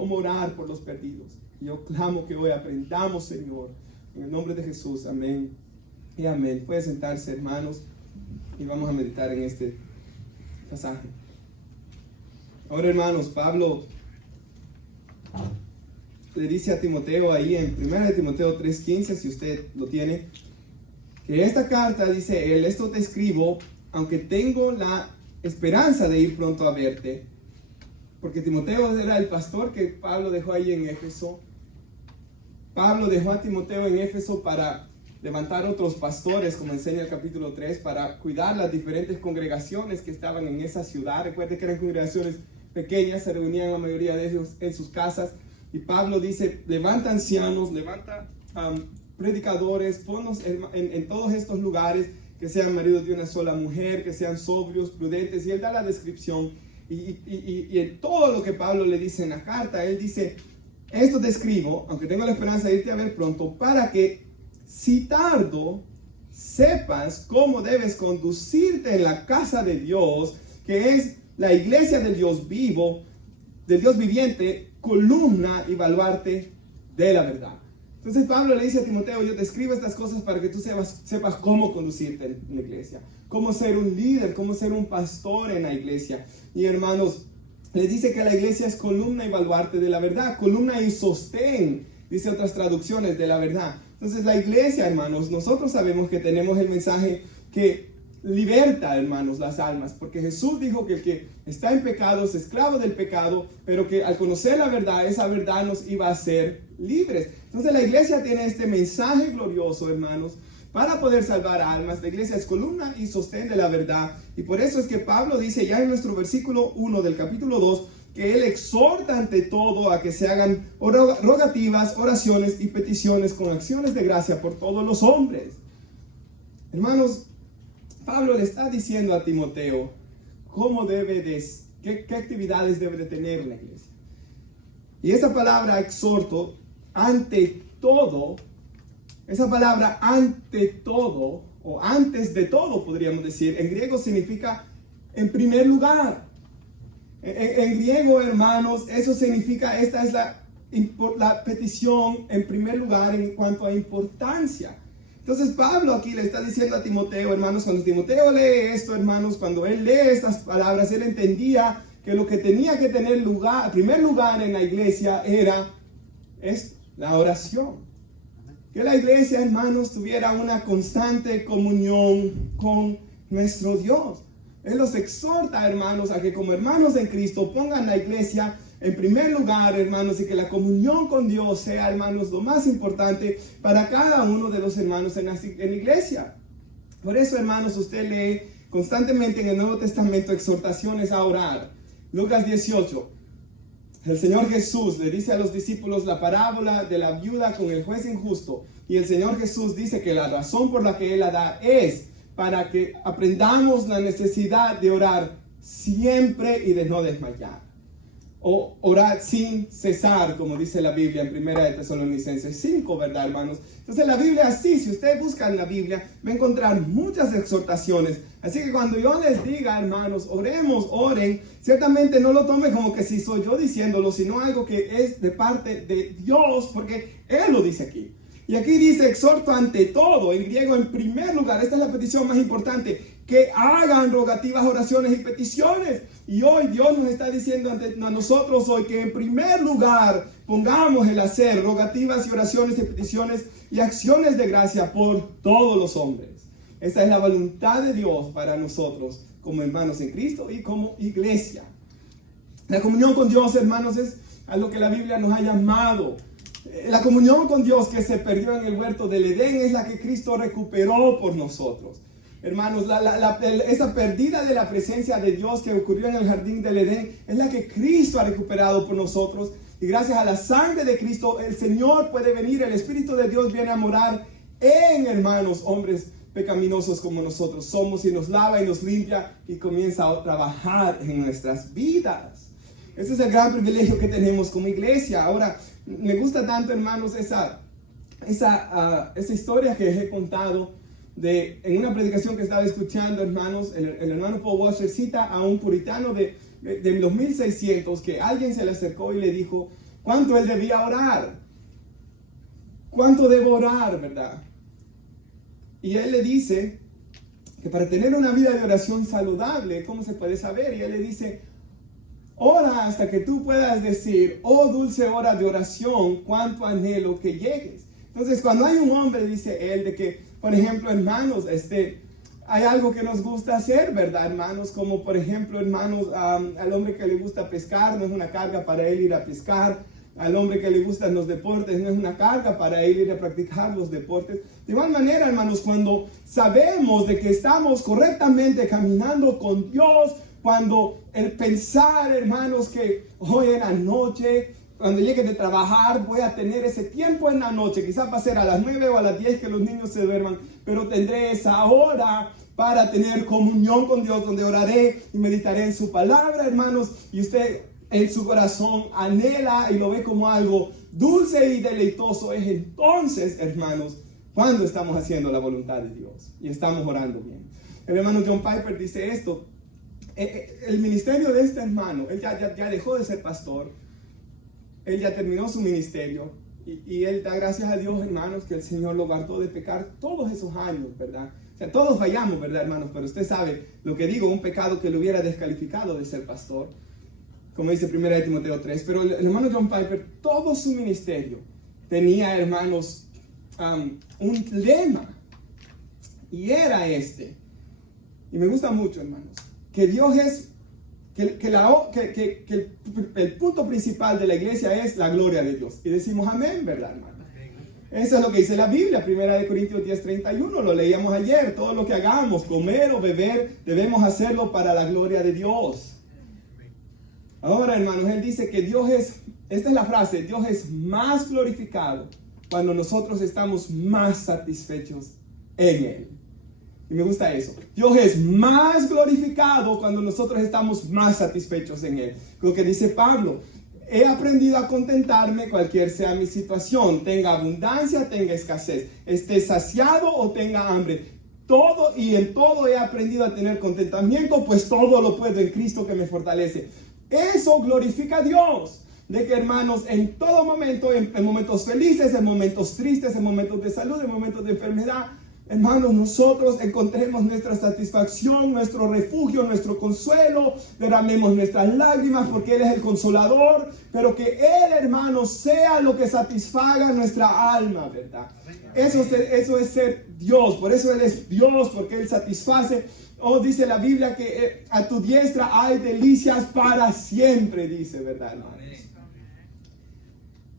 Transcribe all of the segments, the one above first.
cómo orar por los perdidos. Yo clamo que hoy aprendamos, Señor, en el nombre de Jesús. Amén y amén. Pueden sentarse, hermanos, y vamos a meditar en este pasaje. Ahora, hermanos, Pablo le dice a Timoteo ahí en 1 Timoteo 3:15, si usted lo tiene, que esta carta, dice él, esto te escribo, aunque tengo la esperanza de ir pronto a verte. Porque Timoteo era el pastor que Pablo dejó ahí en Éfeso. Pablo dejó a Timoteo en Éfeso para levantar otros pastores, como enseña el capítulo 3, para cuidar las diferentes congregaciones que estaban en esa ciudad. Recuerde que eran congregaciones pequeñas, se reunían la mayoría de ellos en sus casas. Y Pablo dice, levanta ancianos, levanta predicadores, ponnos en todos estos lugares, que sean maridos de una sola mujer, que sean sobrios, prudentes. Y él da la descripción. Y en todo lo que Pablo le dice en la carta, él dice, esto te escribo, aunque tengo la esperanza de irte a ver pronto, para que si tardo, sepas cómo debes conducirte en la casa de Dios, que es la iglesia del Dios vivo, del Dios viviente, columna y baluarte de la verdad. Entonces Pablo le dice a Timoteo, yo te escribo estas cosas para que tú sepas cómo conducirte en la iglesia, cómo ser un líder, cómo ser un pastor en la iglesia. Y hermanos, le dice que la iglesia es columna y baluarte de la verdad, columna y sostén, dice otras traducciones, de la verdad. Entonces la iglesia, hermanos, nosotros sabemos que tenemos el mensaje que liberta, hermanos, las almas, porque Jesús dijo que el que está en pecado es esclavo del pecado, pero que al conocer la verdad, esa verdad nos iba a hacer libres. Entonces la iglesia tiene este mensaje glorioso, hermanos, para poder salvar almas. La iglesia es columna y sostén de la verdad, y por eso es que Pablo dice ya en nuestro versículo 1 del capítulo 2, que él exhorta ante todo a que se hagan rogativas, oraciones y peticiones con acciones de gracia por todos los hombres. Hermanos, Pablo le está diciendo a Timoteo qué actividades debe de tener la iglesia. Y esa palabra exhorto, ante todo, esa palabra ante todo, o antes de todo podríamos decir, en griego significa en primer lugar. En griego, hermanos, eso significa, esta es la petición en primer lugar en cuanto a importancia. Entonces Pablo aquí le está diciendo a Timoteo, hermanos, cuando Timoteo lee esto, hermanos, cuando él lee estas palabras, él entendía que lo que tenía que tener primer lugar en la iglesia es la oración. Que la iglesia, hermanos, tuviera una constante comunión con nuestro Dios. Él los exhorta, hermanos, a que como hermanos en Cristo pongan la iglesia en primer lugar, hermanos, y que la comunión con Dios sea, hermanos, lo más importante para cada uno de los hermanos en la iglesia. Por eso, hermanos, usted lee constantemente en el Nuevo Testamento exhortaciones a orar. Lucas 18, el Señor Jesús le dice a los discípulos la parábola de la viuda con el juez injusto, y el Señor Jesús dice que la razón por la que Él la da es para que aprendamos la necesidad de orar siempre y de no desmayar. O orar sin cesar, como dice la Biblia en 1 Tesalonicenses 5, ¿verdad, hermanos? Entonces la Biblia así, si usted busca en la Biblia, va a encontrar muchas exhortaciones. Así que cuando yo les diga, hermanos, oremos, oren, ciertamente no lo tome como que si soy yo diciéndolo, sino algo que es de parte de Dios, porque Él lo dice aquí. Y aquí dice, exhorto ante todo, en griego en primer lugar, esta es la petición más importante, que hagan rogativas, oraciones y peticiones. Y hoy Dios nos está diciendo a nosotros hoy que en primer lugar pongamos el hacer rogativas y oraciones y peticiones y acciones de gracia por todos los hombres. Esta es la voluntad de Dios para nosotros como hermanos en Cristo y como iglesia. La comunión con Dios, hermanos, es a lo que la Biblia nos ha llamado. La comunión con Dios que se perdió en el huerto del Edén es la que Cristo recuperó por nosotros. Hermanos, esa pérdida de la presencia de Dios que ocurrió en el jardín del Edén es la que Cristo ha recuperado por nosotros. Y gracias a la sangre de Cristo, el Señor puede venir, el Espíritu de Dios viene a morar en, hermanos, hombres pecaminosos como nosotros somos, y nos lava y nos limpia y comienza a trabajar en nuestras vidas. Ese es el gran privilegio que tenemos como iglesia. Ahora, me gusta tanto, hermanos, esa historia que les he contado en una predicación que estaba escuchando, hermanos. El hermano Paul Washer cita a un puritano de los 1600 que alguien se le acercó y le dijo, cuánto él debía orar. Cuánto debo orar, ¿verdad? Y él le dice que para tener una vida de oración saludable, ¿cómo se puede saber? Y él le dice, ora hasta que tú puedas decir, oh dulce hora de oración, cuánto anhelo que llegues. Entonces, cuando hay un hombre, dice él, de que, por ejemplo, hermanos, hay algo que nos gusta hacer, ¿verdad, hermanos? Como, por ejemplo, hermanos, al hombre que le gusta pescar, no es una carga para él ir a pescar. Al hombre que le gustan los deportes, no es una carga para él ir a practicar los deportes. De igual manera, hermanos, cuando sabemos de que estamos correctamente caminando con Dios, cuando el pensar, hermanos, que hoy en la noche, cuando llegue de trabajar, voy a tener ese tiempo en la noche, quizás va a ser a las 9 o a las 10 que los niños se duerman, pero tendré esa hora para tener comunión con Dios, donde oraré y meditaré en su palabra, hermanos, y usted en su corazón anhela y lo ve como algo dulce y deleitoso. Es entonces, hermanos, cuando estamos haciendo la voluntad de Dios y estamos orando bien. El hermano John Piper dice esto: el ministerio de este hermano, él ya dejó de ser pastor, él ya terminó su ministerio y él da gracias a Dios, hermanos, que el Señor lo guardó de pecar todos esos años, ¿verdad? O sea, todos fallamos, ¿verdad, hermanos? Pero usted sabe lo que digo, un pecado que lo hubiera descalificado de ser pastor, como dice 1 Timoteo 3, pero el hermano John Piper, todo su ministerio tenía, hermanos, un lema, y era y me gusta mucho, hermanos, que Dios es, el punto principal de la iglesia es la gloria de Dios, y decimos amén, ¿verdad, hermano? Eso es lo que dice la Biblia, 1 Corintios 10:31, lo leíamos ayer, todo lo que hagamos, comer o beber, debemos hacerlo para la gloria de Dios. Ahora, hermanos, él dice que esta es la frase, Dios es más glorificado cuando nosotros estamos más satisfechos en Él. Y me gusta eso. Dios es más glorificado cuando nosotros estamos más satisfechos en Él. Lo que dice Pablo, he aprendido a contentarme cualquier sea mi situación, tenga abundancia, tenga escasez, esté saciado o tenga hambre. Todo y en todo he aprendido a tener contentamiento, pues todo lo puedo en Cristo que me fortalece. Eso glorifica a Dios, de que, hermanos, en todo momento, en momentos felices, en momentos tristes, en momentos de salud, en momentos de enfermedad, hermanos, nosotros encontremos nuestra satisfacción, nuestro refugio, nuestro consuelo, derramemos nuestras lágrimas porque Él es el consolador, pero que Él, hermanos, sea lo que satisfaga nuestra alma, ¿verdad? Eso es ser Dios, por eso Él es Dios, porque Él satisface. Dice la Biblia que a tu diestra hay delicias para siempre, dice, ¿verdad, hermanos?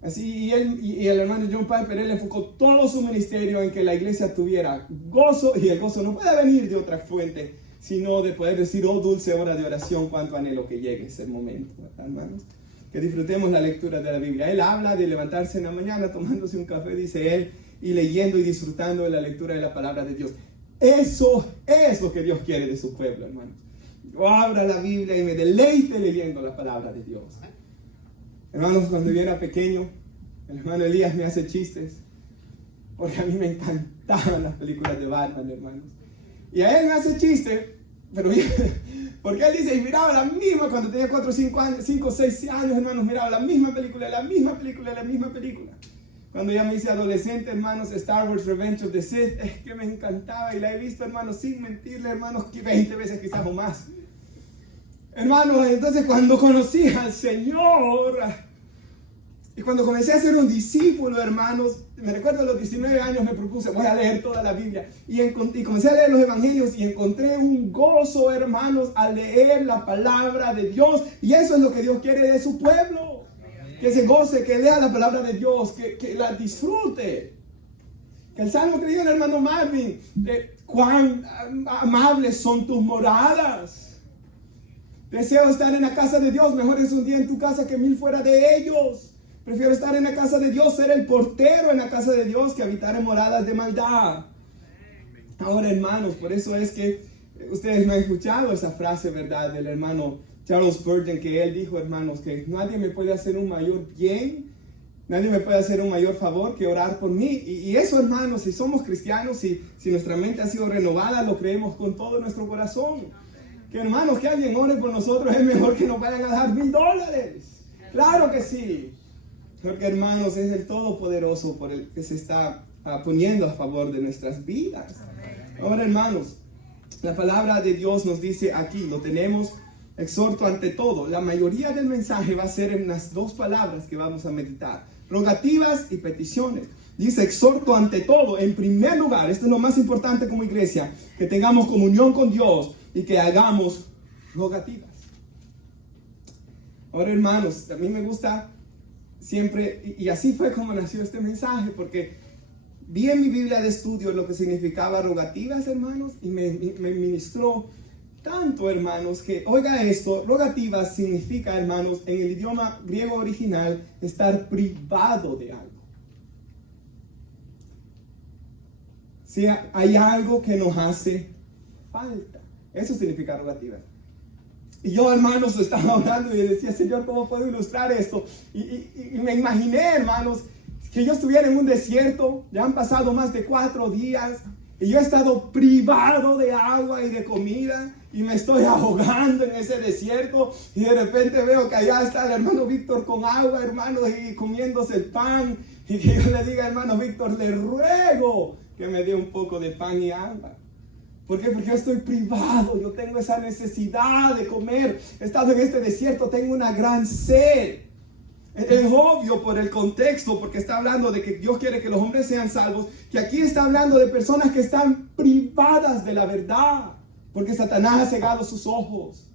Así, y el hermano John Piper, él enfocó todo su ministerio en que la iglesia tuviera gozo, y el gozo no puede venir de otra fuente, sino de poder decir, oh dulce hora de oración, cuánto anhelo que llegue ese momento, ¿verdad, hermanos? Que disfrutemos la lectura de la Biblia. Él habla de levantarse en la mañana, tomándose un café, dice él, y leyendo y disfrutando de la lectura de la palabra de Dios. Eso es lo que Dios quiere de su pueblo, hermanos. Yo abra la Biblia y me deleite leyendo la palabra de Dios. Hermanos, cuando yo era pequeño, el hermano Elías me hace chistes, porque a mí me encantaban las películas de Batman, hermanos. Y a él me hace chiste, pero porque él dice, y miraba la misma, cuando tenía 4, 5 o 6 años, hermanos, miraba la misma película. Cuando ya me hice adolescente, hermanos, Star Wars Revenge of the Sith, es que me encantaba y la he visto, hermanos, sin mentirle, hermanos, 20 veces quizás o más. Hermanos, entonces cuando conocí al Señor y cuando comencé a ser un discípulo, hermanos, me recuerdo a los 19 años me propuse, voy a leer toda la Biblia y comencé a leer los evangelios y encontré un gozo, hermanos, al leer la palabra de Dios, y eso es lo que Dios quiere de su pueblo. Que se goce, que lea la palabra de Dios, que la disfrute. Que el salmo que dijo el hermano Marvin, cuán amables son tus moradas. Deseo estar en la casa de Dios, mejor es un día en tu casa que 1000 fuera de ellos. Prefiero estar en la casa de Dios, ser el portero en la casa de Dios, que habitar en moradas de maldad. Ahora, hermanos, por eso es que ustedes no han escuchado esa frase, ¿verdad?, del hermano Charles Spurgeon, que él dijo, hermanos, que nadie me puede hacer un mayor bien, nadie me puede hacer un mayor favor que orar por mí. Y eso, hermanos, si somos cristianos, si nuestra mente ha sido renovada, lo creemos con todo nuestro corazón. Que, hermanos, que alguien ore por nosotros es mejor que nos vayan a dar $1000. Claro que sí. Porque, hermanos, es el Todopoderoso por el que se está poniendo a favor de nuestras vidas. Ahora, hermanos, la palabra de Dios nos dice aquí, lo tenemos, exhorto ante todo. La mayoría del mensaje va a ser en las dos palabras que vamos a meditar: rogativas y peticiones. Dice, exhorto ante todo. En primer lugar, esto es lo más importante como iglesia, que tengamos comunión con Dios y que hagamos rogativas. Ahora, hermanos, a mí me gusta siempre, y así fue como nació este mensaje, porque vi en mi Biblia de estudio lo que significaba rogativas, hermanos, y me ministró tanto, hermanos, que oiga esto: rogativas significa, hermanos, en el idioma griego original, estar privado de algo. Si hay algo que nos hace falta, eso significa rogativas. Y yo, hermanos, estaba orando y decía, Señor, ¿cómo puedo ilustrar esto? Y me imaginé, hermanos, que yo estuviera en un desierto. Ya han pasado más de 4 días y yo he estado privado de agua y de comida y me estoy ahogando en ese desierto, y de repente veo que allá está el hermano Víctor con agua, hermanos, y comiéndose el pan, y que yo le diga, hermano Víctor, le ruego que me dé un poco de pan y agua. ¿Por qué? Porque yo estoy privado, yo tengo esa necesidad de comer. He estado en este desierto, tengo una gran sed. Es obvio por el contexto, porque está hablando de que Dios quiere que los hombres sean salvos, que aquí está hablando de personas que están privadas de la verdad, porque Satanás ha cegado sus ojos.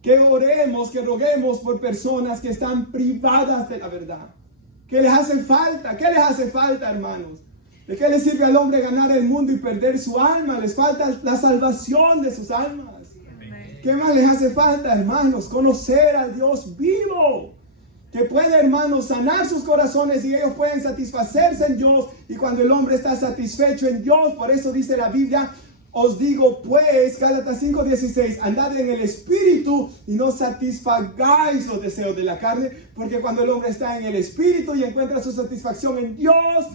Que oremos, que roguemos por personas que están privadas de la verdad. ¿Qué les hace falta? ¿Qué les hace falta, hermanos? ¿De qué le sirve al hombre ganar el mundo y perder su alma? Les falta la salvación de sus almas. Amén. ¿Qué más les hace falta, hermanos? Conocer al Dios vivo, que puede, hermanos, sanar sus corazones y ellos pueden satisfacerse en Dios. Y cuando el hombre está satisfecho en Dios, por eso dice la Biblia, os digo pues, Gálatas 5:16, andad en el Espíritu y no satisfagáis los deseos de la carne, porque cuando el hombre está en el Espíritu y encuentra su satisfacción en Dios,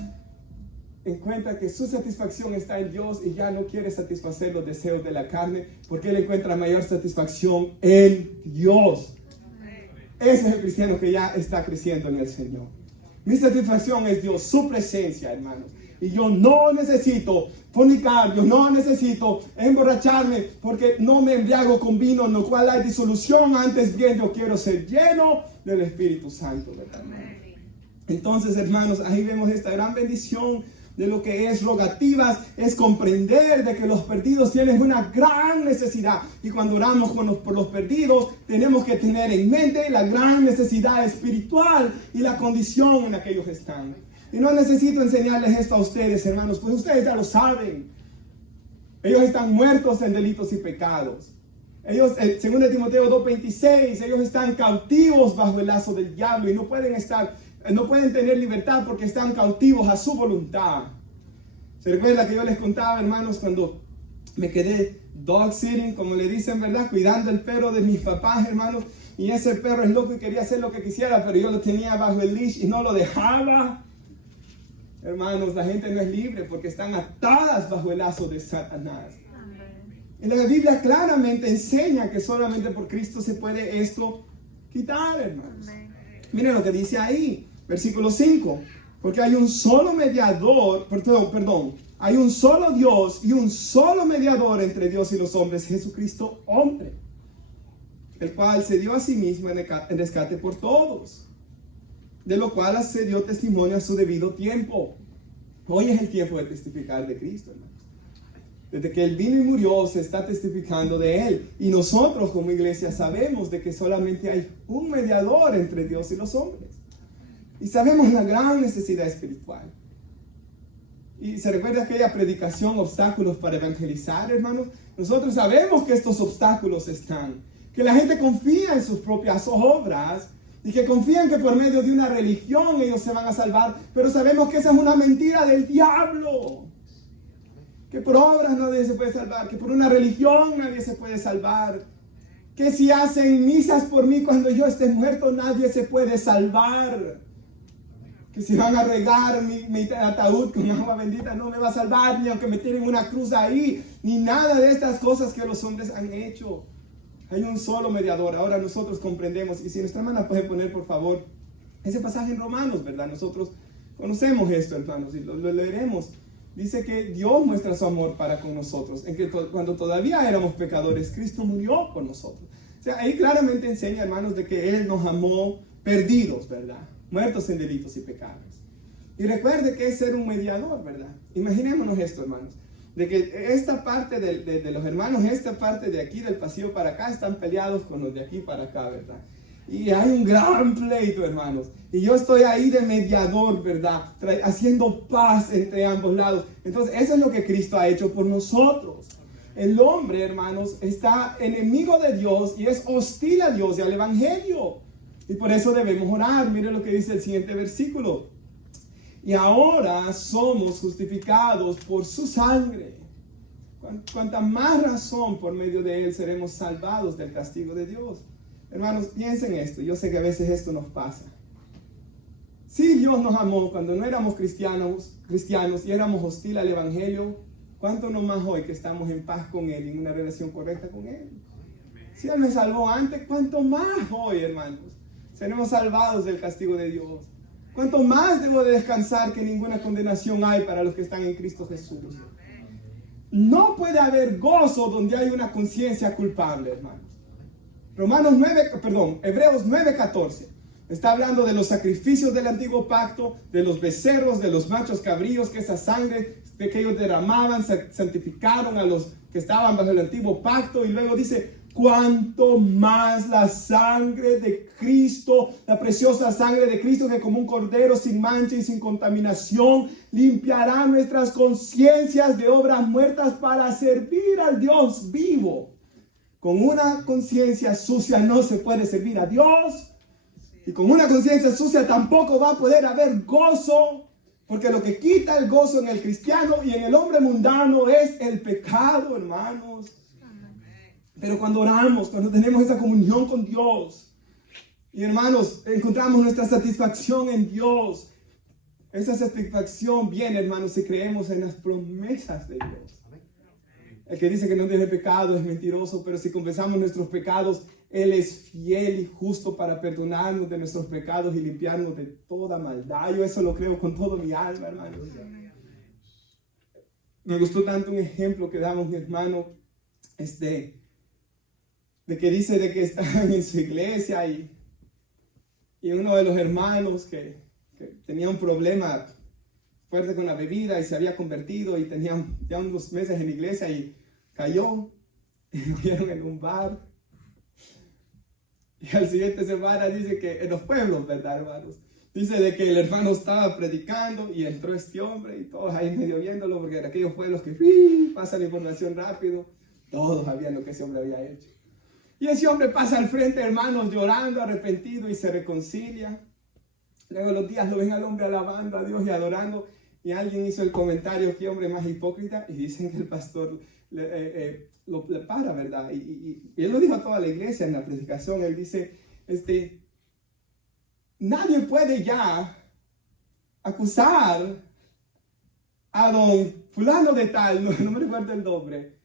encuentra que su satisfacción está en Dios y ya no quiere satisfacer los deseos de la carne, porque él encuentra mayor satisfacción en Dios. Ese es el cristiano que ya está creciendo en el Señor. Mi satisfacción es Dios, su presencia, hermanos. Y yo no necesito fornicar, yo no necesito emborracharme, porque no me embriago con vino, en lo cual hay disolución. Antes bien, yo quiero ser lleno del Espíritu Santo, ¿verdad? Entonces, hermanos, ahí vemos esta gran bendición de lo que es rogativas, es comprender de que los perdidos tienen una gran necesidad. Y cuando oramos por los perdidos, tenemos que tener en mente la gran necesidad espiritual y la condición en la que ellos están. Y no necesito enseñarles esto a ustedes, hermanos, pues ustedes ya lo saben. Ellos están muertos en delitos y pecados. Ellos, según Timoteo 2:26, ellos están cautivos bajo el lazo del diablo y no pueden tener libertad porque están cautivos a su voluntad. Se recuerda que yo les contaba, hermanos, cuando me quedé dog sitting, como le dicen, ¿verdad? Cuidando el perro de mis papás, hermanos. Y ese perro es loco y quería hacer lo que quisiera, pero yo lo tenía bajo el leash y no lo dejaba. Hermanos, la gente no es libre porque están atadas bajo el lazo de Satanás. Y la Biblia claramente enseña que solamente por Cristo se puede esto quitar, hermanos. Miren lo que dice ahí, versículo 5. Porque hay un solo mediador, hay un solo Dios y un solo mediador entre Dios y los hombres, Jesucristo hombre, el cual se dio a sí mismo en rescate por todos, de lo cual se dio testimonio a su debido tiempo. Hoy es el tiempo de testificar de Cristo, hermanos. Desde que Él vino y murió, se está testificando de Él. Y nosotros como iglesia sabemos de que solamente hay un mediador entre Dios y los hombres. Y sabemos la gran necesidad espiritual. Y se recuerda aquella predicación, obstáculos para evangelizar, hermanos. Nosotros sabemos que estos obstáculos están. Que la gente confía en sus propias obras. Y que confían que por medio de una religión ellos se van a salvar. Pero sabemos que esa es una mentira del diablo. Que por obras nadie se puede salvar. Que por una religión nadie se puede salvar. Que si hacen misas por mí cuando yo esté muerto, nadie se puede salvar. Que si van a regar mi ataúd con agua bendita, no me va a salvar. Ni aunque me tiren una cruz ahí. Ni nada de estas cosas que los hombres han hecho. Hay un solo mediador. Ahora nosotros comprendemos. Y si nuestra hermana puede poner, por favor, Ese pasaje en Romanos, ¿verdad? Nosotros conocemos esto, hermanos, y lo leeremos. Dice que Dios muestra su amor para con nosotros, en que cuando todavía éramos pecadores, Cristo murió por nosotros. O sea, ahí claramente enseña, hermanos, de que Él nos amó perdidos, ¿verdad? Muertos en delitos y pecados. Y recuerde que es ser un mediador, ¿verdad? Imaginémonos esto, hermanos, de que esta parte de los hermanos, esta parte de aquí del pasillo para acá, están peleados con los de aquí para acá, ¿verdad? Y hay un gran pleito, hermanos. Y yo estoy ahí de mediador, ¿verdad? Haciendo paz entre ambos lados. Entonces, eso es lo que Cristo ha hecho por nosotros. El hombre, hermanos, está enemigo de Dios y es hostil a Dios y al Evangelio. Y por eso debemos orar. Miren lo que dice el siguiente versículo. Y ahora somos justificados por su sangre. Cuanta más razón por medio de él seremos salvados del castigo de Dios. Hermanos, piensen esto. Yo sé que a veces esto nos pasa. Si Dios nos amó cuando no éramos cristianos y éramos hostiles al Evangelio, ¿cuánto no más hoy que estamos en paz con Él y en una relación correcta con Él? Si Él me salvó antes, ¿cuánto más hoy, hermanos? Seremos salvados del castigo de Dios. ¿Cuánto más debo de descansar que ninguna condenación hay para los que están en Cristo Jesús? No puede haber gozo donde hay una conciencia culpable, hermanos. Hebreos 9:14 está hablando de los sacrificios del antiguo pacto, de los becerros, de los machos cabríos, que esa sangre que ellos derramaban santificaron a los que estaban bajo el antiguo pacto. Y luego dice, cuanto más la sangre de Cristo, la preciosa sangre de Cristo, que como un cordero sin mancha y sin contaminación limpiará nuestras conciencias de obras muertas para servir al Dios vivo. Con una conciencia sucia no se puede servir a Dios. Y con una conciencia sucia tampoco va a poder haber gozo. Porque lo que quita el gozo en el cristiano y en el hombre mundano es el pecado, hermanos. Pero cuando oramos, cuando tenemos esa comunión con Dios, y hermanos, encontramos nuestra satisfacción en Dios. Esa satisfacción viene, hermanos, si creemos en las promesas de Dios. El que dice que no tiene pecado es mentiroso, pero si confesamos nuestros pecados, Él es fiel y justo para perdonarnos de nuestros pecados y limpiarnos de toda maldad. Yo eso lo creo con todo mi alma, hermanos. Me gustó tanto un ejemplo que damos, mi hermano, de que dice de que estaban en su iglesia y uno de los hermanos que tenía un problema fuerte con la bebida y se había convertido y tenía ya unos meses en la iglesia y cayó y lo vieron en un bar. Y al siguiente semana dice que en los pueblos, ¿verdad, hermanos? Dice de que el hermano estaba predicando y entró este hombre y todos ahí medio viéndolo porque en aquellos pueblos que pasa la información rápido, todos sabían lo que ese hombre había hecho. Y ese hombre pasa al frente, hermanos, llorando, arrepentido y se reconcilia. Luego los días lo ven al hombre alabando a Dios y adorando. Y alguien hizo el comentario, qué hombre más hipócrita. Y dicen que el pastor lo para, ¿verdad? Y él lo dijo a toda la iglesia en la predicación. Él dice, nadie puede ya acusar a don fulano de tal, no me recuerdo el nombre,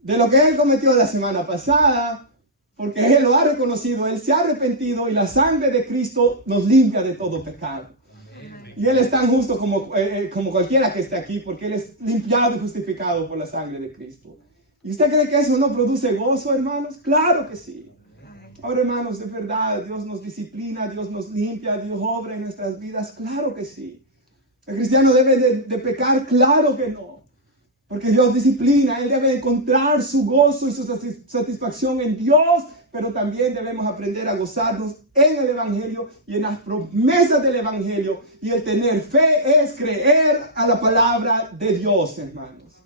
de lo que él cometió la semana pasada, porque él lo ha reconocido, él se ha arrepentido y la sangre de Cristo nos limpia de todo pecado. Y Él es tan justo como cualquiera que esté aquí, porque Él es limpiado y justificado por la sangre de Cristo. ¿Y usted cree que eso no produce gozo, hermanos? Claro que sí. Ahora, hermanos, de verdad, Dios nos disciplina, Dios nos limpia, Dios obra en nuestras vidas. Claro que sí. ¿El cristiano debe de pecar? Claro que no. Porque Dios disciplina, Él debe encontrar su gozo y su satisfacción en Dios, pero también debemos aprender a gozarnos en el Evangelio y en las promesas del Evangelio. Y el tener fe es creer a la palabra de Dios, hermanos.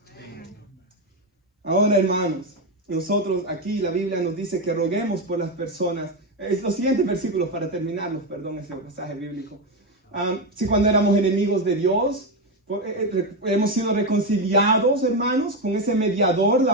Ahora, hermanos, nosotros aquí la Biblia nos dice que roguemos por las personas. Los siguientes versículos para terminarlos, perdón, ese pasaje bíblico. Si cuando éramos enemigos de Dios, hemos sido reconciliados, hermanos, con ese mediador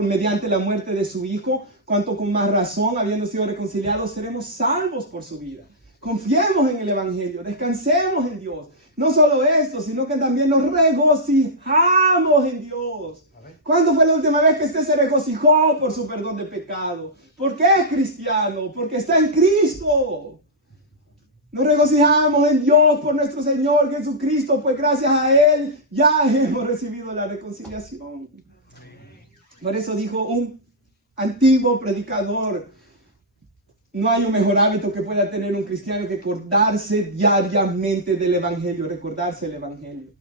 mediante la muerte de su Hijo, cuanto con más razón, habiendo sido reconciliados, seremos salvos por su vida. Confiemos en el Evangelio, descansemos en Dios. No solo esto, sino que también nos regocijamos en Dios. ¿Cuándo fue la última vez que usted se regocijó por su perdón de pecado? ¿Por qué es cristiano? Porque está en Cristo. Nos regocijamos en Dios por nuestro Señor Jesucristo, pues gracias a Él ya hemos recibido la reconciliación. Por eso dijo un antiguo predicador: no hay un mejor hábito que pueda tener un cristiano que acordarse diariamente del Evangelio, recordarse el Evangelio,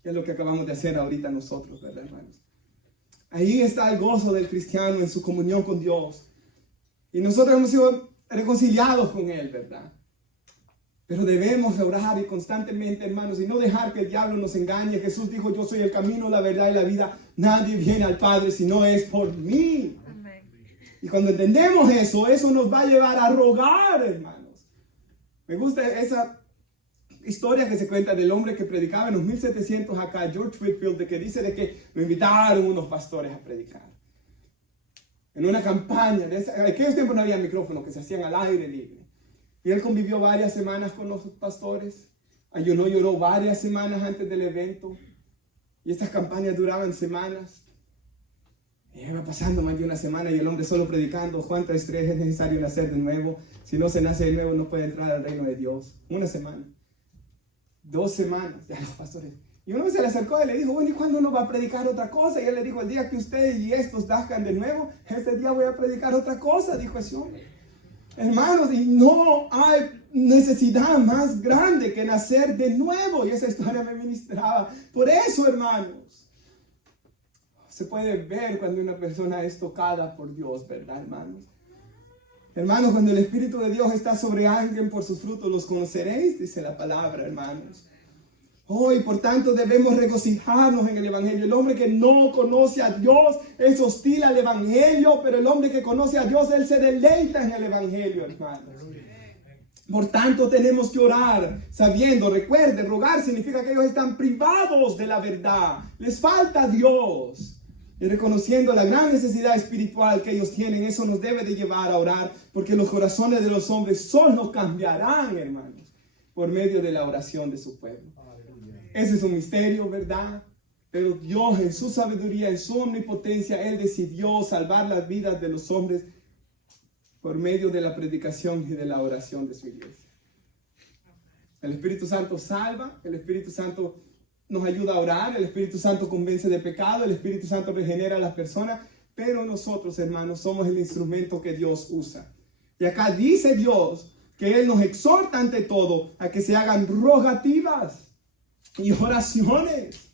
que es lo que acabamos de hacer ahorita nosotros, ¿verdad, hermanos? Ahí está el gozo del cristiano en su comunión con Dios. Y nosotros hemos sido reconciliados con Él, ¿verdad? Pero debemos orar y constantemente, hermanos, y no dejar que el diablo nos engañe. Jesús dijo: yo soy el camino, la verdad y la vida. Nadie viene al Padre si no es por mí. Amén. Y cuando entendemos eso, eso nos va a llevar a rogar, hermanos. Me gusta esa historia que se cuenta del hombre que predicaba en los 1700 acá, George Whitefield, de que dice de que lo invitaron unos pastores a predicar. En una campaña, en aquellos tiempos no había micrófono, que se hacían al aire libre. Y él convivió varias semanas con los pastores, ayunó, lloró varias semanas antes del evento. Y estas campañas duraban semanas. Y iba pasando más de una semana y el hombre solo predicando: Juan 3:3, es necesario nacer de nuevo. Si no se nace de nuevo no puede entrar al reino de Dios. Una semana. 2 semanas, ya los pastores. Y uno se le acercó y le dijo: bueno, ¿y cuándo uno va a predicar otra cosa? Y él le dijo: el día que usted y estos nazcan de nuevo, ese día voy a predicar otra cosa, dijo ese hombre. Hermanos, y no hay necesidad más grande que nacer de nuevo. Y esa historia me ministraba. Por eso, hermanos, se puede ver cuando una persona es tocada por Dios, ¿verdad, hermanos? Hermanos, cuando el Espíritu de Dios está sobre alguien, por sus frutos los conoceréis, dice la palabra, hermanos. Hoy, por tanto, debemos regocijarnos en el Evangelio. El hombre que no conoce a Dios es hostil al Evangelio, pero el hombre que conoce a Dios, él se deleita en el Evangelio, hermanos. Por tanto, tenemos que orar sabiendo, recuerden, rogar significa que ellos están privados de la verdad. Les falta Dios. Y reconociendo la gran necesidad espiritual que ellos tienen, eso nos debe de llevar a orar, porque los corazones de los hombres solo cambiarán, hermanos, por medio de la oración de su pueblo. Ese es un misterio, ¿verdad? Pero Dios, en su sabiduría, en su omnipotencia, Él decidió salvar las vidas de los hombres por medio de la predicación y de la oración de su iglesia. El Espíritu Santo salva, el Espíritu Santo nos ayuda a orar, el Espíritu Santo convence de pecado, el Espíritu Santo regenera a las personas, pero nosotros, hermanos, somos el instrumento que Dios usa. Y acá dice Dios que Él nos exhorta ante todo a que se hagan rogativas y oraciones.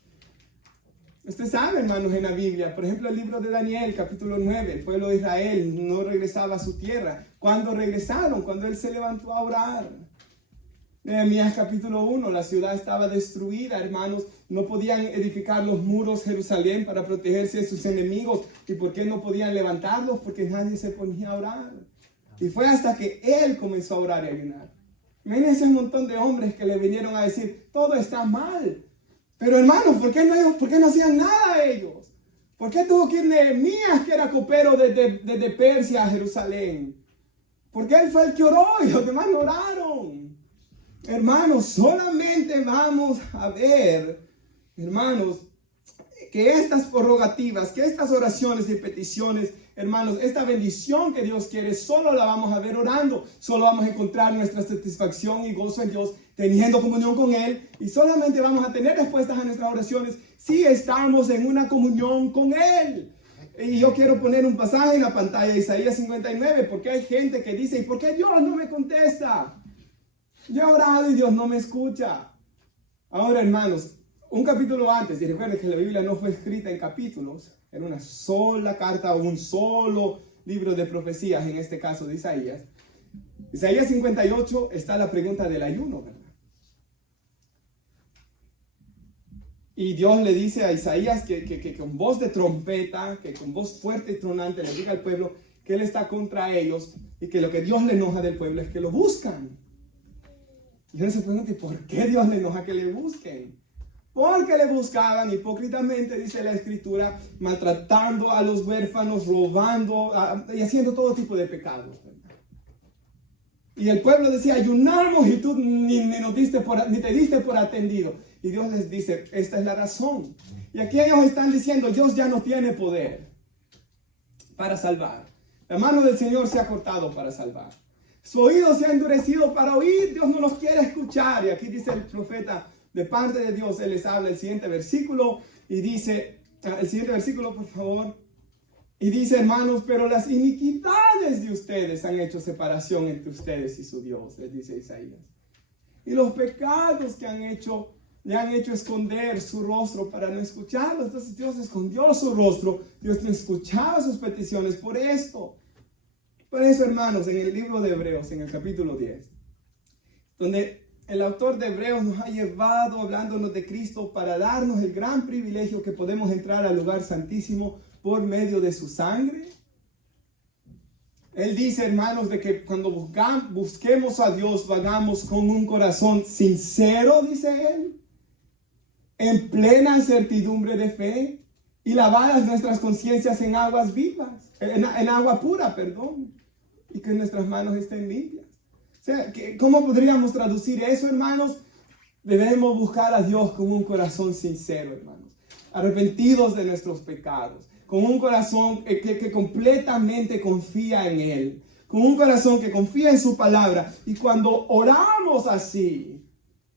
Usted sabe, hermanos, en la Biblia, por ejemplo, el libro de Daniel, capítulo 9, el pueblo de Israel no regresaba a su tierra. ¿Cuándo regresaron? Cuando él se levantó a orar. Nehemías capítulo 1, la ciudad estaba destruida, hermanos, no podían edificar los muros de Jerusalén para protegerse de sus enemigos. ¿Y por qué no podían levantarlos? Porque nadie se ponía a orar. Y fue hasta que él comenzó a orar y a ayunar. Imagínense un montón de hombres que le vinieron a decir: todo está mal. Pero hermanos, ¿por qué no hacían nada ellos? ¿Por qué tuvo que ir Nehemías, que era copero desde Persia a Jerusalén? Porque él fue el que oró y los demás no oraron. Hermanos, solamente vamos a ver, hermanos, que estas prerrogativas, que estas oraciones y peticiones, hermanos, esta bendición que Dios quiere, solo la vamos a ver orando. Solo vamos a encontrar nuestra satisfacción y gozo en Dios teniendo comunión con Él. Y solamente vamos a tener respuestas a nuestras oraciones si estamos en una comunión con Él. Y yo quiero poner un pasaje en la pantalla, Isaías 59, porque hay gente que dice: ¿y por qué Dios no me contesta? Yo he orado y Dios no me escucha. Ahora, hermanos, un capítulo antes, y recuerden que la Biblia no fue escrita en capítulos, era una sola carta o un solo libro de profecías, en este caso de Isaías. Isaías 58 está la pregunta del ayuno, ¿verdad? Y Dios le dice a Isaías que con voz de trompeta, que con voz fuerte y tronante le diga al pueblo que Él está contra ellos y que lo que Dios le enoja del pueblo es que lo buscan. Y uno se pregunta: ¿por qué Dios le enoja que le busquen? Porque le buscaban hipócritamente, dice la Escritura, maltratando a los huérfanos, robando y haciendo todo tipo de pecados, ¿verdad? Y el pueblo decía: ayunamos y tú ni te diste por atendido. Y Dios les dice: esta es la razón. Y aquí ellos están diciendo: Dios ya no tiene poder para salvar. La mano del Señor se ha cortado para salvar. Su oído se ha endurecido para oír, Dios no los quiere escuchar. Y aquí dice el profeta, de parte de Dios, Él les habla el siguiente versículo, y dice, el siguiente versículo por favor, y dice, hermanos, pero las iniquidades de ustedes han hecho separación entre ustedes y su Dios, les dice Isaías. Y los pecados que han hecho, le han hecho esconder su rostro para no escucharlo. Entonces Dios escondió su rostro, Dios no escuchaba sus peticiones por esto. Por eso, hermanos, en el libro de Hebreos, en el capítulo 10, donde el autor de Hebreos nos ha llevado hablándonos de Cristo para darnos el gran privilegio que podemos entrar al lugar santísimo por medio de su sangre. Él dice, hermanos, de que cuando busquemos a Dios, lo hagamos con un corazón sincero, dice él, en plena certidumbre de fe, y lavadas nuestras conciencias en aguas vivas, en agua pura, perdón, y que nuestras manos estén limpias. O sea, ¿cómo podríamos traducir eso, hermanos? Debemos buscar a Dios con un corazón sincero, hermanos, arrepentidos de nuestros pecados, con un corazón que completamente confía en Él, con un corazón que confía en su palabra. Y cuando oramos así,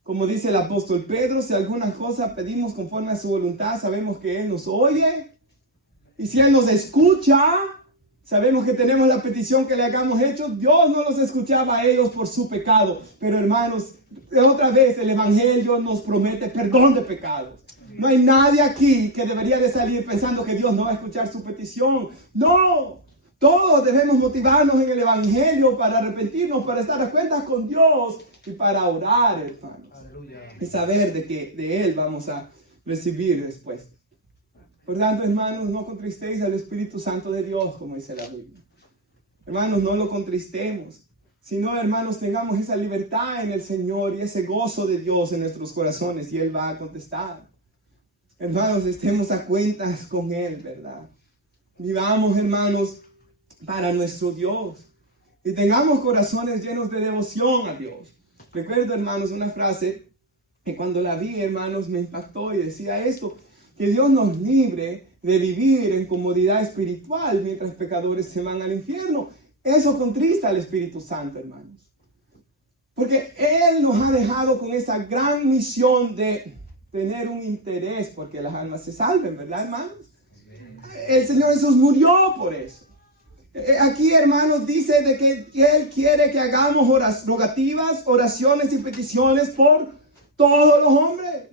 como dice el apóstol Pedro, si alguna cosa pedimos conforme a su voluntad, sabemos que Él nos oye. Y si Él nos escucha, sabemos que tenemos la petición que le hagamos hecho. Dios no los escuchaba a ellos por su pecado. Pero hermanos, otra vez el Evangelio nos promete perdón de pecados. No hay nadie aquí que debería de salir pensando que Dios no va a escuchar su petición. No, todos debemos motivarnos en el Evangelio para arrepentirnos, para estar a cuentas con Dios y para orar, hermanos. Aleluya. Y saber de que de Él vamos a recibir respuesta. Por tanto, hermanos, no contristéis al Espíritu Santo de Dios, como dice la Biblia. Hermanos, no lo contristemos, sino, hermanos, tengamos esa libertad en el Señor y ese gozo de Dios en nuestros corazones, y Él va a contestar. Hermanos, estemos a cuentas con Él, ¿verdad? Vivamos, hermanos, para nuestro Dios. Y tengamos corazones llenos de devoción a Dios. Recuerdo, hermanos, una frase que cuando la vi, hermanos, me impactó y decía esto: que Dios nos libre de vivir en comodidad espiritual mientras pecadores se van al infierno. Eso contrista al Espíritu Santo, hermanos. Porque Él nos ha dejado con esa gran misión de tener un interés porque las almas se salven, ¿verdad, hermanos? El Señor Jesús murió por eso. Aquí, hermanos, dice de que Él quiere que hagamos rogativas, oraciones y peticiones por todos los hombres.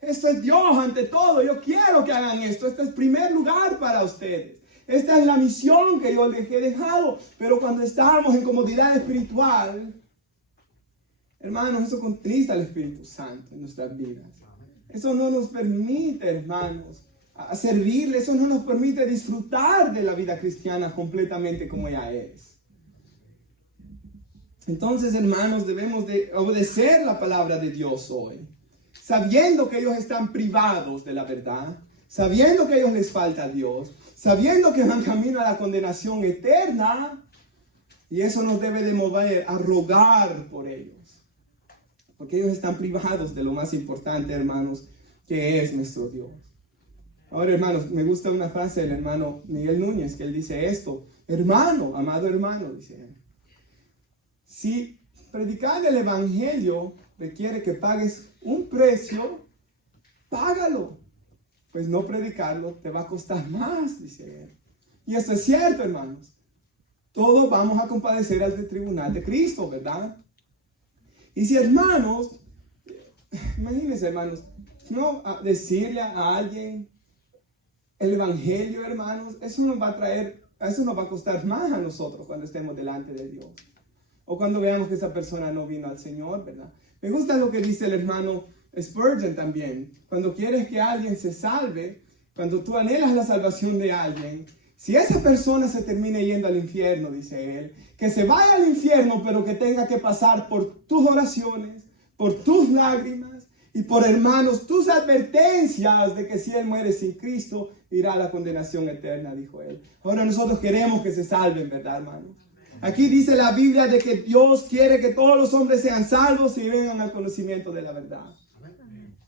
Esto es Dios ante todo. Yo quiero que hagan esto. Este es primer lugar para ustedes. Esta es la misión que yo les he dejado. Pero cuando estamos en comodidad espiritual, hermanos, eso contrista al Espíritu Santo en nuestras vidas. Eso no nos permite, hermanos, a servirle. Eso no nos permite disfrutar de la vida cristiana completamente como ella es. Entonces, hermanos, debemos de obedecer la palabra de Dios hoy, sabiendo que ellos están privados de la verdad, sabiendo que a ellos les falta a Dios, sabiendo que van camino a la condenación eterna. Y eso nos debe de mover a rogar por ellos, porque ellos están privados de lo más importante, hermanos, que es nuestro Dios. Ahora, hermanos, me gusta una frase del hermano Miguel Núñez, que él dice esto: hermano, amado hermano, dice él, si predicar el Evangelio requiere que pagues un precio, págalo, pues no predicarlo te va a costar más, dice él. Y esto es cierto, hermanos. Todos vamos a compadecer ante el tribunal de Cristo, ¿verdad? Y si, hermanos, imagínense, hermanos, no decirle a alguien el Evangelio, hermanos, eso nos va a costar más a nosotros cuando estemos delante de Dios. O cuando veamos que esa persona no vino al Señor, ¿verdad? Me gusta lo que dice el hermano Spurgeon también. Cuando quieres que alguien se salve, cuando tú anhelas la salvación de alguien, si esa persona se termina yendo al infierno, dice él, que se vaya al infierno, pero que tenga que pasar por tus oraciones, por tus lágrimas y por, hermanos, tus advertencias de que si él muere sin Cristo, irá a la condenación eterna, dijo él. Ahora nosotros queremos que se salven, ¿verdad, hermanos? Aquí dice la Biblia de que Dios quiere que todos los hombres sean salvos y vengan al conocimiento de la verdad.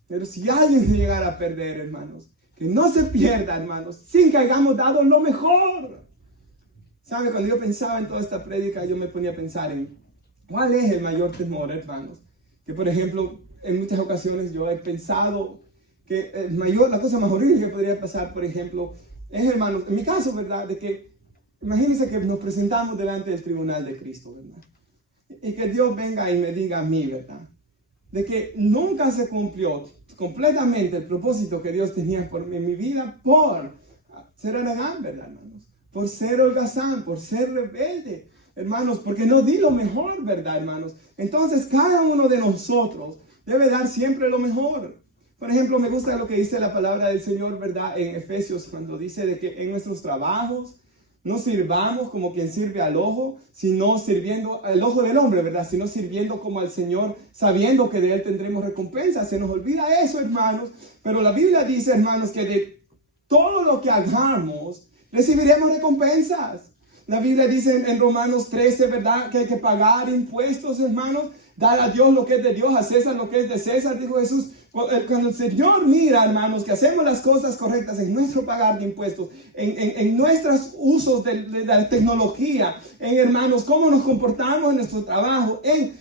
Pero si alguien se llegara a perder, hermanos, que no se pierda, hermanos, sin que hayamos dado lo mejor. ¿Sabe? Cuando yo pensaba en toda esta prédica, yo me ponía a pensar en ¿Cuál es el mayor temor, hermanos? Que, por ejemplo, en muchas ocasiones yo he pensado que la cosa más horrible que podría pasar, por ejemplo, es, hermanos, en mi caso, ¿verdad? De que, imagínense que nos presentamos delante del tribunal de Cristo, ¿verdad? Y que Dios venga y me diga a mí, ¿verdad? De que nunca se cumplió completamente el propósito que Dios tenía en mi vida por ser aragán, ¿verdad, hermanos? Por ser holgazán, por ser rebelde, hermanos, porque no di lo mejor, ¿verdad, hermanos? Entonces, cada uno de nosotros debe dar siempre lo mejor. Por ejemplo, me gusta lo que dice la palabra del Señor, ¿verdad? En Efesios, cuando dice de que en nuestros trabajos no sirvamos como quien sirve al ojo, sino sirviendo al ojo del hombre, ¿verdad? Sino sirviendo como al Señor, sabiendo que de Él tendremos recompensa. Se nos olvida eso, hermanos. Pero la Biblia dice, hermanos, que de todo lo que hagamos, recibiremos recompensas. La Biblia dice en Romanos 13, ¿verdad? Que hay que pagar impuestos, hermanos. Dar a Dios lo que es de Dios, a César lo que es de César, dijo Jesús. Cuando el Señor mira, hermanos, que hacemos las cosas correctas en nuestro pagar de impuestos, en nuestros usos de la tecnología, en, hermanos, cómo nos comportamos en nuestro trabajo, en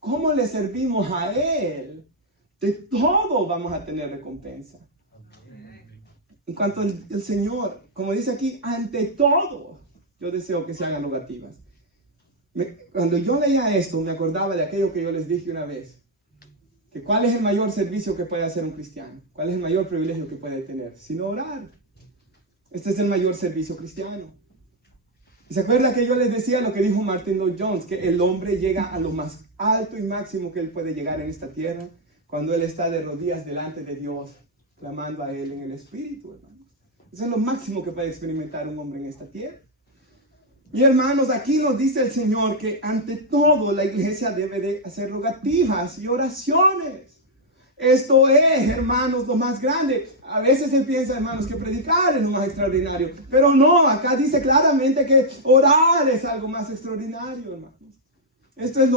cómo le servimos a Él, de todo vamos a tener recompensa. En cuanto al Señor, como dice aquí, ante todo, yo deseo que se hagan rogativas. Cuando yo leía esto, me acordaba de aquello que yo les dije una vez. Que ¿cuál es el mayor servicio que puede hacer un cristiano? ¿Cuál es el mayor privilegio que puede tener? Sino orar. Este es el mayor servicio cristiano. ¿Y se acuerda que yo les decía lo que dijo Martin Lloyd Jones? Que el hombre llega a lo más alto y máximo que él puede llegar en esta tierra cuando él está de rodillas delante de Dios, clamando a Él en el Espíritu, hermanos. Eso es lo máximo que puede experimentar un hombre en esta tierra. Y hermanos, aquí nos dice el Señor que ante todo la iglesia debe de hacer rogativas y oraciones. Esto es, hermanos, lo más grande. A veces se piensa, hermanos, que predicar es lo más extraordinario. Pero no, acá dice claramente que orar es algo más extraordinario, hermanos. Esto es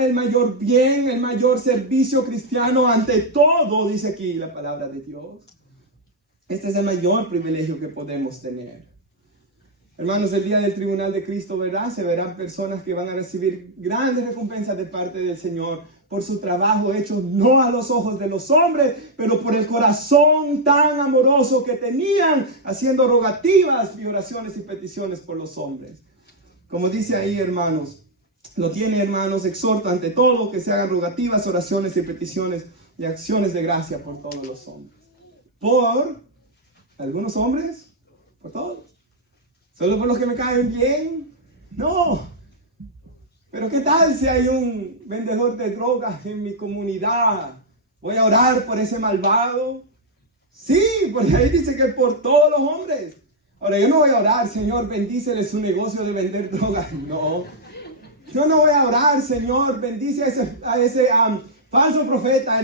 el mayor bien, el mayor servicio cristiano ante todo, dice aquí la palabra de Dios. Este es el mayor privilegio que podemos tener. Hermanos, el día del tribunal de Cristo, ¿verdad? Se verán personas que van a recibir grandes recompensas de parte del Señor por su trabajo hecho no a los ojos de los hombres, pero por el corazón tan amoroso que tenían, haciendo rogativas y oraciones y peticiones por los hombres. Como dice ahí, hermanos, lo tiene, hermanos, exhorta ante todo que se hagan rogativas, oraciones y peticiones y acciones de gracia por todos los hombres. ¿Por algunos hombres? ¿Por todos? ¿Solo por los que me caen bien? No. Pero ¿qué tal si hay un vendedor de drogas en mi comunidad? ¿Voy a orar por ese malvado? Sí, porque ahí dice que por todos los hombres. Ahora, yo no voy a orar, Señor, bendícele su negocio de vender drogas. No. Yo no voy a orar, Señor, bendice a ese falso profeta,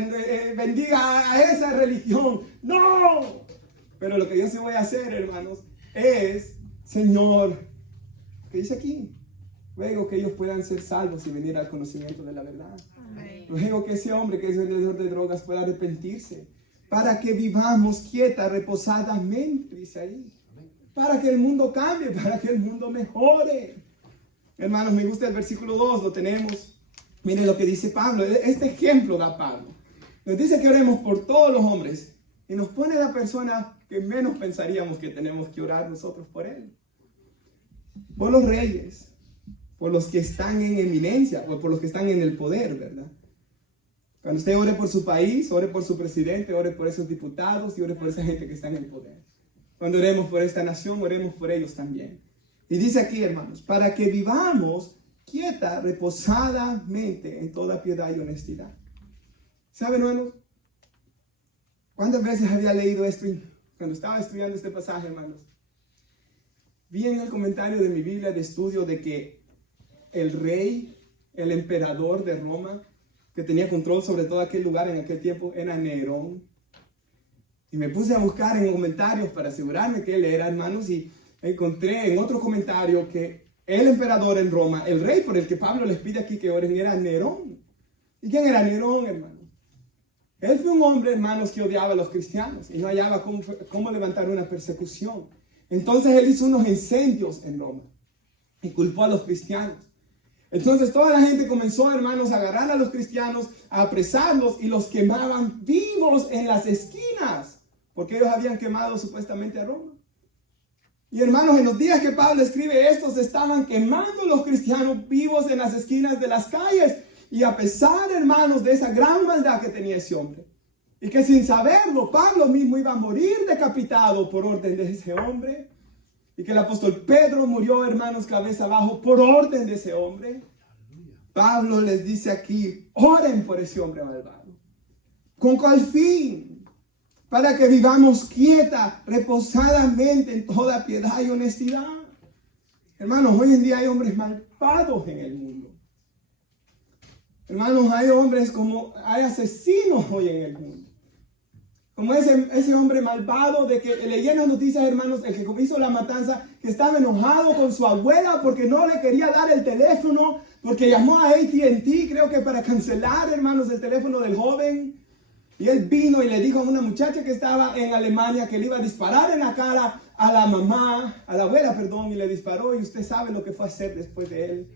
bendiga a esa religión. No. Pero lo que yo sí voy a hacer, hermanos, es... Señor, ¿qué dice aquí? Luego que ellos puedan ser salvos y venir al conocimiento de la verdad. Amén. Luego que ese hombre que es vendedor de drogas pueda arrepentirse. Para que vivamos quieta, reposadamente, dice ahí. Para que el mundo cambie, para que el mundo mejore. Hermanos, me gusta el versículo 2, lo tenemos. Miren lo que dice Pablo. Este ejemplo da Pablo. Nos dice que oremos por todos los hombres. Y nos pone la persona que menos pensaríamos que tenemos que orar nosotros por él. Por los reyes, por los que están en eminencia, o por los que están en el poder, ¿verdad? Cuando usted ore por su país, ore por su presidente, ore por esos diputados y ore por esa gente que está en el poder. Cuando oremos por esta nación, oremos por ellos también. Y dice aquí, hermanos, para que vivamos quieta, reposadamente en toda piedad y honestidad. ¿Saben, hermanos? ¿Cuántas veces había leído esto cuando estaba estudiando este pasaje, hermanos? Vi en el comentario de mi Biblia de estudio de que el rey, el emperador de Roma, que tenía control sobre todo aquel lugar en aquel tiempo, era Nerón. Y me puse a buscar en comentarios para asegurarme que él era, hermanos, y encontré en otro comentario que el emperador en Roma, el rey por el que Pablo les pide aquí que oren, era Nerón. ¿Y quién era Nerón, hermanos? Él fue un hombre, hermanos, que odiaba a los cristianos y no hallaba cómo levantar una persecución. Entonces él hizo unos incendios en Roma y culpó a los cristianos. Entonces toda la gente comenzó, hermanos, a agarrar a los cristianos, a apresarlos y los quemaban vivos en las esquinas, porque ellos habían quemado supuestamente a Roma. Y hermanos, en los días que Pablo escribe esto, se estaban quemando los cristianos vivos en las esquinas de las calles. Y a pesar, hermanos, de esa gran maldad que tenía ese hombre, y que sin saberlo, Pablo mismo iba a morir decapitado por orden de ese hombre, y que el apóstol Pedro murió, hermanos, cabeza abajo por orden de ese hombre, Pablo les dice aquí, oren por ese hombre malvado. ¿Con cuál fin? Para que vivamos quieta, reposadamente en toda piedad y honestidad. Hermanos, hoy en día hay hombres malvados en el mundo. Hermanos, hay asesinos hoy en el mundo. Como ese hombre malvado de que leí en las noticias, hermanos, el que hizo la matanza, que estaba enojado con su abuela porque no le quería dar el teléfono, porque llamó a AT&T, creo que para cancelar, hermanos, el teléfono del joven. Y él vino y le dijo a una muchacha que estaba en Alemania que le iba a disparar en la cara a la abuela, y le disparó, y usted sabe lo que fue a hacer después de él.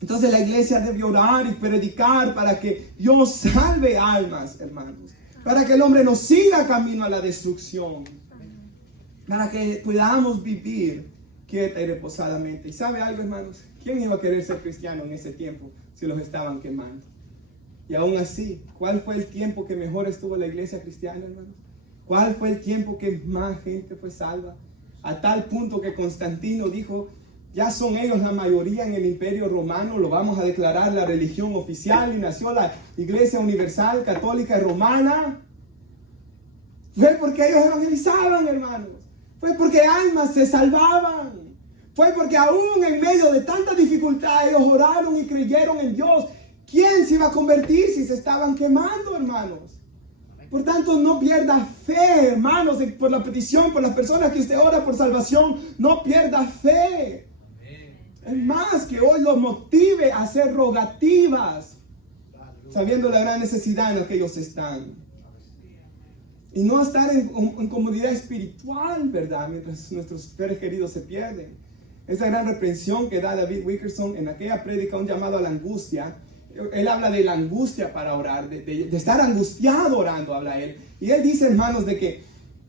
Entonces la iglesia debe orar y predicar para que Dios salve almas, hermanos. Para que el hombre no siga camino a la destrucción. Para que podamos vivir quieta y reposadamente. ¿Y sabe algo, hermanos? ¿Quién iba a querer ser cristiano en ese tiempo si los estaban quemando? Y aún así, ¿cuál fue el tiempo que mejor estuvo la iglesia cristiana, hermanos? ¿Cuál fue el tiempo que más gente fue salva? A tal punto que Constantino dijo, ya son ellos la mayoría en el Imperio Romano, lo vamos a declarar la religión oficial, y nació la Iglesia Universal Católica Romana. Fue porque ellos evangelizaban, hermanos. Fue porque almas se salvaban. Fue porque aún en medio de tanta dificultad ellos oraron y creyeron en Dios. ¿Quién se iba a convertir si se estaban quemando, hermanos? Por tanto, no pierda fe, hermanos, por la petición, por las personas que usted ora por salvación. No pierda fe. Es más, que hoy los motive a hacer rogativas, sabiendo la gran necesidad en la que ellos están. Y no estar en comodidad espiritual, ¿verdad? Mientras nuestros seres queridos se pierden. Esa gran reprensión que da David Wilkerson en aquella prédica, un llamado a la angustia. Él habla de la angustia para orar, de estar angustiado orando, habla él. Y él dice, hermanos, de que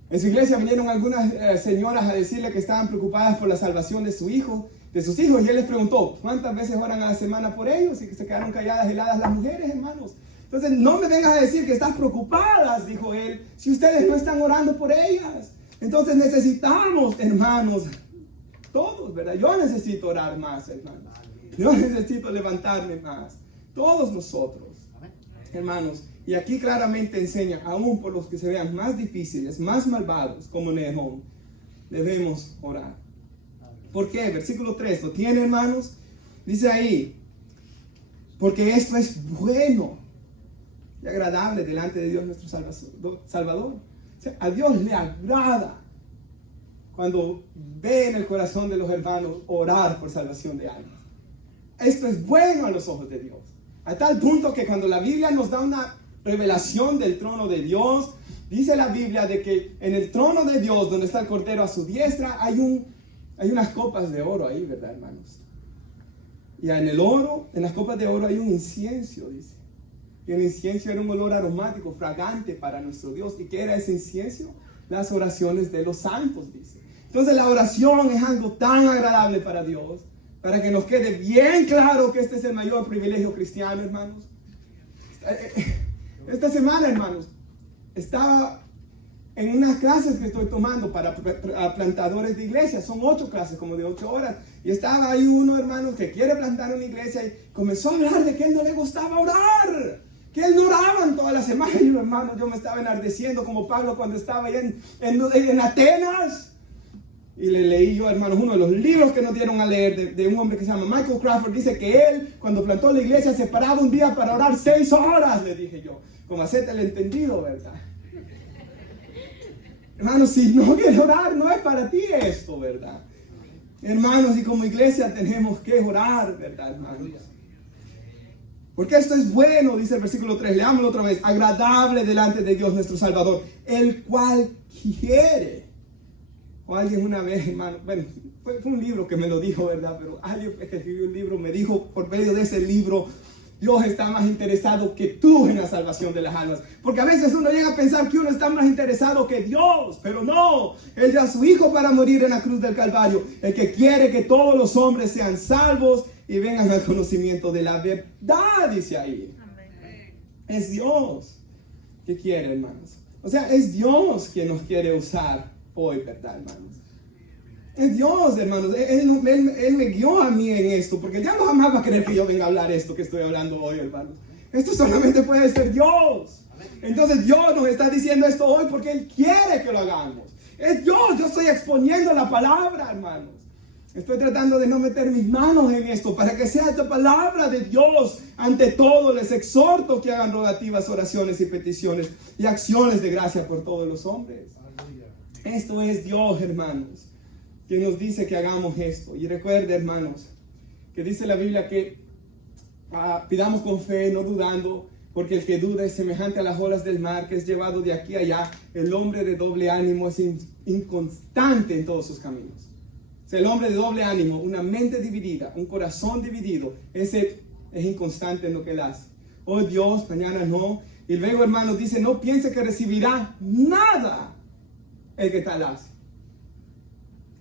en su iglesia vinieron algunas señoras a decirle que estaban preocupadas por la salvación de sus hijos. Y él les preguntó, ¿cuántas veces oran a la semana por ellos? Y que se quedaron calladas, heladas las mujeres, hermanos. Entonces, no me vengas a decir que están preocupadas, dijo él, si ustedes no están orando por ellas. Entonces necesitamos, hermanos, todos, ¿verdad? Yo necesito orar más, hermanos. Yo necesito levantarme más. Todos nosotros, hermanos. Y aquí claramente enseña, aún por los que se vean más difíciles, más malvados, como Nerón, debemos orar. ¿Por qué? Versículo 3, ¿lo tiene, hermanos? Dice ahí, porque esto es bueno y agradable delante de Dios nuestro Salvador. O sea, a Dios le agrada cuando ve en el corazón de los hermanos orar por salvación de almas. Esto es bueno a los ojos de Dios. A tal punto que cuando la Biblia nos da una revelación del trono de Dios, dice la Biblia de que en el trono de Dios, donde está el Cordero a su diestra, hay unas copas de oro ahí, ¿verdad, hermanos? Y en el oro, en las copas de oro hay un incienso, dice. Y el incienso era un olor aromático, fragante para nuestro Dios. ¿Y qué era ese incienso? Las oraciones de los santos, dice. Entonces la oración es algo tan agradable para Dios, para que nos quede bien claro que este es el mayor privilegio cristiano, hermanos. Esta semana, hermanos, estaba en unas clases que estoy tomando para plantadores de iglesias. Son 8 clases, como de 8 horas. Y estaba ahí uno, hermanos, que quiere plantar una iglesia y comenzó a hablar de que a él no le gustaba orar. Que él no oraba en toda la semana. Y hermanos, yo me estaba enardeciendo como Pablo cuando estaba ahí en Atenas. Y le leí yo, hermanos, uno de los libros que nos dieron a leer de un hombre que se llama Michael Crawford. Dice que él, cuando plantó la iglesia, se paraba un día para orar 6 horas, le dije yo. Como hacerte el entendido, ¿verdad? Hermanos, si no quieres orar, no es para ti esto, ¿verdad? Hermanos, y como iglesia tenemos que orar, ¿verdad, hermanos? Porque esto es bueno, dice el versículo 3, leámoslo otra vez. Agradable delante de Dios nuestro Salvador, el cual quiere. O alguien una vez, hermano, bueno, fue un libro que me lo dijo, ¿verdad? Pero alguien que escribió un libro me dijo, por medio de ese libro, Dios está más interesado que tú en la salvación de las almas. Porque a veces uno llega a pensar que uno está más interesado que Dios, pero no. Él dio a su Hijo para morir en la cruz del Calvario. El que quiere que todos los hombres sean salvos y vengan al conocimiento de la verdad, dice ahí. Amén. Es Dios que quiere, hermanos. O sea, es Dios quien nos quiere usar hoy, ¿verdad, hermanos? Es Dios, hermanos. Él me guió a mí en esto, porque el diablo jamás va a querer que yo venga a hablar esto que estoy hablando hoy, hermanos. Esto solamente puede ser Dios. Entonces Dios nos está diciendo esto hoy porque Él quiere que lo hagamos. Es Dios, yo estoy exponiendo la palabra, hermanos. Estoy tratando de no meter mis manos en esto para que sea esta palabra de Dios. Ante todo les exhorto que hagan rogativas, oraciones y peticiones y acciones de gracia por todos los hombres. Esto es Dios, hermanos, que nos dice que hagamos esto. Y recuerde, hermanos, que dice la Biblia que pidamos con fe, no dudando, porque el que duda es semejante a las olas del mar, que es llevado de aquí a allá. El hombre de doble ánimo es inconstante en todos sus caminos. O sea, el hombre de doble ánimo, una mente dividida, un corazón dividido, ese es inconstante en lo que él hace. Hoy Dios, mañana no. Y luego, hermanos, dice, no piense que recibirá nada el que tal hace.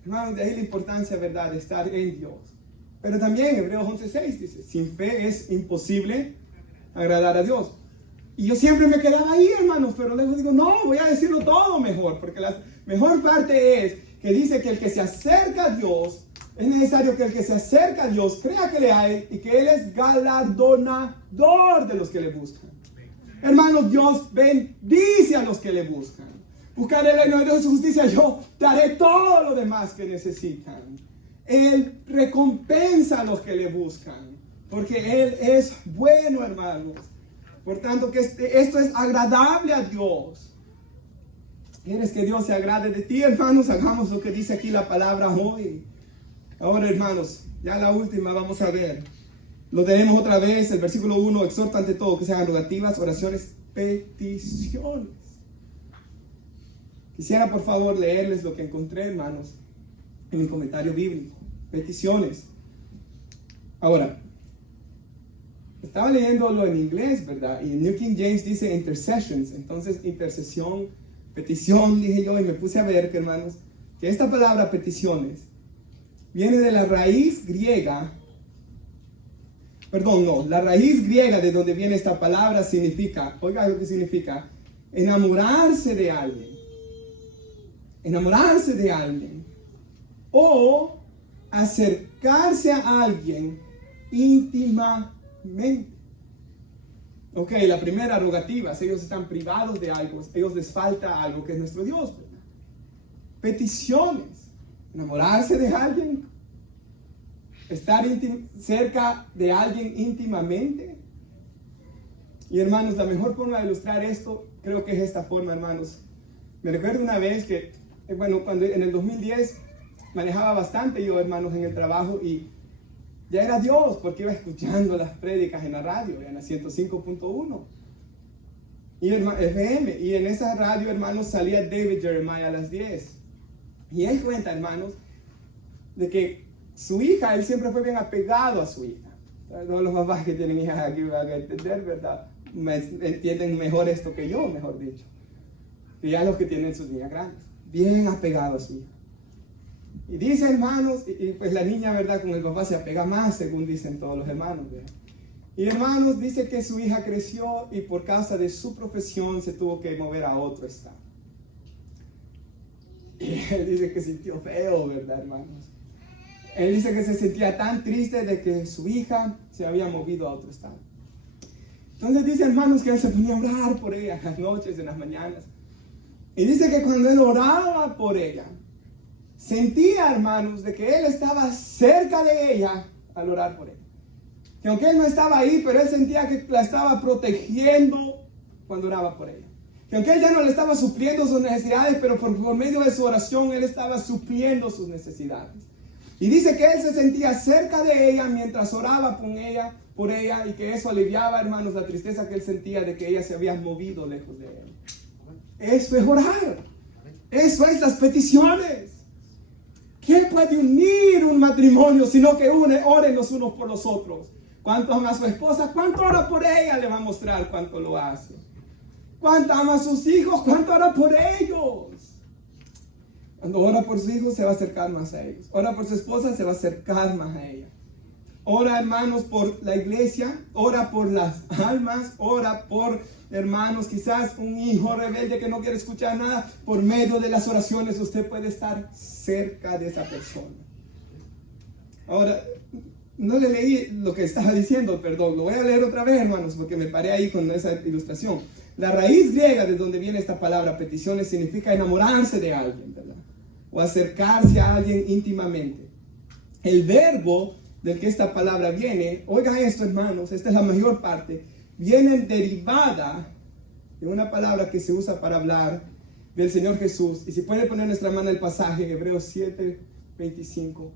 Hermanos, de ahí la importancia, ¿verdad?, de estar en Dios. Pero también Hebreos 11:6 dice, sin fe es imposible agradar a Dios. Y yo siempre me quedaba ahí, hermanos, pero luego digo, no, voy a decirlo todo mejor, porque la mejor parte es que dice que el que se acerca a Dios, es necesario que el que se acerca a Dios crea que le hay y que Él es galardonador de los que le buscan. Hermanos, Dios bendice a los que le buscan. Buscar el reino de Dios y su justicia, yo daré todo lo demás que necesitan. Él recompensa a los que le buscan, porque Él es bueno, hermanos. Por tanto, que esto es agradable a Dios. ¿Quieres que Dios se agrade de ti, hermanos? Hagamos lo que dice aquí la palabra hoy. Ahora, hermanos, ya la última vamos a ver. Lo tenemos otra vez, el versículo 1, exhorta ante todo que se hagan rogativas, oraciones, peticiones. Quisiera, por favor, leerles lo que encontré, hermanos, en mi comentario bíblico. Peticiones. Ahora, estaba leyéndolo en inglés, ¿verdad? Y en New King James dice intercessions. Entonces, intercesión, petición, dije yo, y me puse a ver, hermanos, que esta palabra peticiones viene de la raíz griega. La raíz griega de donde viene esta palabra significa, oiga lo que significa, enamorarse de alguien. Enamorarse de alguien. O acercarse a alguien íntimamente. Ok, la primera rogativa, si ellos están privados de algo, a ellos les falta algo que es nuestro Dios, ¿verdad? Peticiones, enamorarse de alguien, estar cerca de alguien íntimamente. Y hermanos, la mejor forma de ilustrar esto, creo que es esta forma, hermanos. Me recuerdo una vez que, cuando en el 2010 manejaba bastante yo, hermanos, en el trabajo y ya era Dios, porque iba escuchando las prédicas en la radio, en la 105.1 y FM, y en esa radio, hermanos, salía David Jeremiah a las 10, y él cuenta, hermanos, de que su hija, él siempre fue bien apegado a su hija. Todos los papás que tienen hijas aquí van a entender, ¿verdad? Entienden mejor esto que yo, mejor dicho, que ya los que tienen sus niñas grandes, bien apegado a su hija. Y dice, hermanos, y pues la niña, ¿verdad?, con el papá se apega más, según dicen todos los hermanos, ¿verdad? Y hermanos, dice que su hija creció y por causa de su profesión se tuvo que mover a otro estado. Y él dice que sintió feo, ¿verdad, hermanos? Él dice que se sentía tan triste de que su hija se había movido a otro estado. Entonces dice, hermanos, que él se ponía a orar por ella en las noches, en las mañanas. Y dice que cuando él oraba por ella, sentía, hermanos, de que él estaba cerca de ella al orar por ella. Que aunque él no estaba ahí, pero él sentía que la estaba protegiendo cuando oraba por ella. Que aunque él ya no le estaba supliendo sus necesidades, pero por medio de su oración él estaba supliendo sus necesidades. Y dice que él se sentía cerca de ella mientras oraba por ella, y que eso aliviaba, hermanos, la tristeza que él sentía de que ella se había movido lejos de él. Eso es orar. Eso es las peticiones. ¿Qué puede unir un matrimonio sino que oren los unos por los otros? ¿Cuánto ama a su esposa? ¿Cuánto ora por ella? Le va a mostrar cuánto lo hace. ¿Cuánto ama a sus hijos? ¿Cuánto ora por ellos? Cuando ora por sus hijos se va a acercar más a ellos. Ora por su esposa, se va a acercar más a ella. Ora, hermanos, por la iglesia. Ora por las almas. Ora por, hermanos, quizás un hijo rebelde que no quiere escuchar nada. Por medio de las oraciones usted puede estar cerca de esa persona. Ahora, no le leí lo que estaba diciendo, perdón. Lo voy a leer otra vez, hermanos, porque me paré ahí con esa ilustración. La raíz griega de donde viene esta palabra peticiones significa enamorarse de alguien, ¿verdad? O acercarse a alguien íntimamente. El verbo del que esta palabra viene, oiga esto, hermanos, esta es la mayor parte, viene derivada de una palabra que se usa para hablar del Señor Jesús. Y si puede poner nuestra mano el pasaje, Hebreos 7:25,